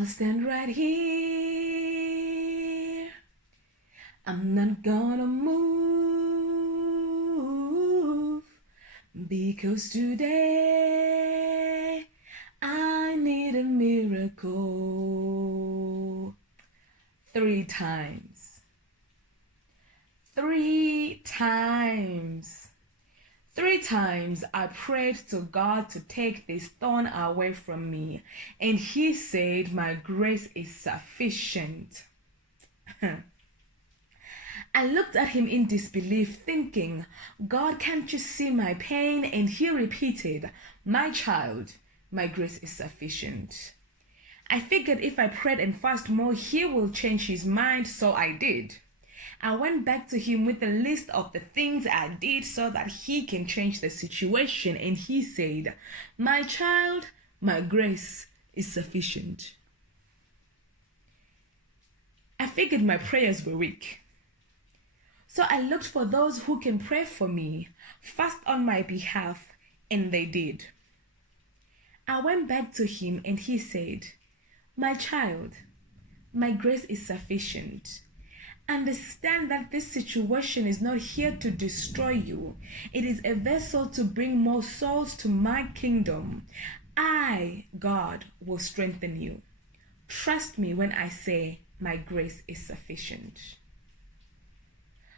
I'll stand right here. I'm not gonna move because today I need a miracle. 3 times. 3 times. 3 times I prayed to God to take this thorn away from me, and He said, "My grace is sufficient." I looked at Him in disbelief, thinking, "God, can't you see my pain?" And He repeated, "My child, my grace is sufficient." I figured if I prayed and fasted more, He will change His mind, so I did. I went back to Him with a list of the things I did so that He can change the situation, and He said, "My child, my grace is sufficient." I figured my prayers were weak. So I looked for those who can pray for me, fast on my behalf, and they did. I went back to Him and He said, "My child, my grace is sufficient. Understand that this situation is not here to destroy you. It is a vessel to bring more souls to my kingdom. I, God, will strengthen you. Trust me when I say my grace is sufficient."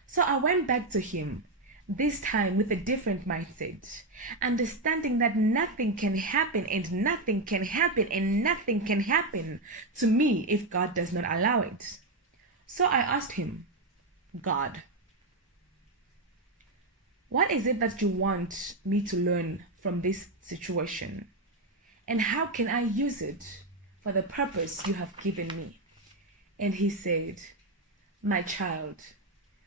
So I went back to Him, this time with a different mindset, understanding that nothing can happen and nothing can happen and nothing can happen to me if God does not allow it. So I asked Him, "God, what is it that you want me to learn from this situation? And how can I use it for the purpose you have given me?" And He said, "My child,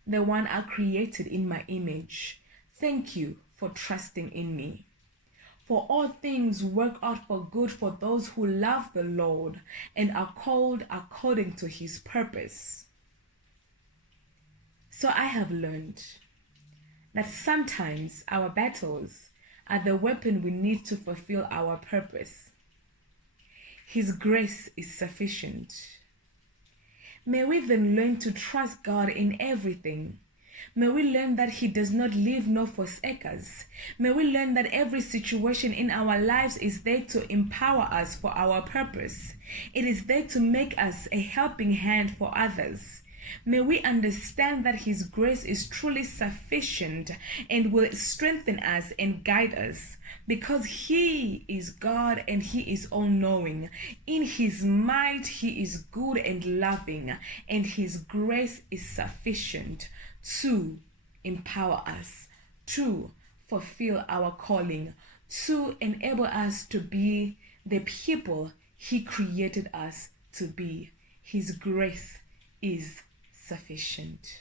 the one I created in my image, thank you for trusting in me. For all things work out for good for those who love the Lord and are called according to His purpose." So I have learned that sometimes our battles are the weapon we need to fulfill our purpose. His grace is sufficient. May we then learn to trust God in everything. May we learn that He does not leave nor forsake us. May we learn that every situation in our lives is there to empower us for our purpose. It is there to make us a helping hand for others. May we understand that His grace is truly sufficient and will strengthen us and guide us, because He is God and He is all-knowing. In His might, He is good and loving, and His grace is sufficient to empower us, to fulfill our calling, to enable us to be the people He created us to be. His grace is sufficient.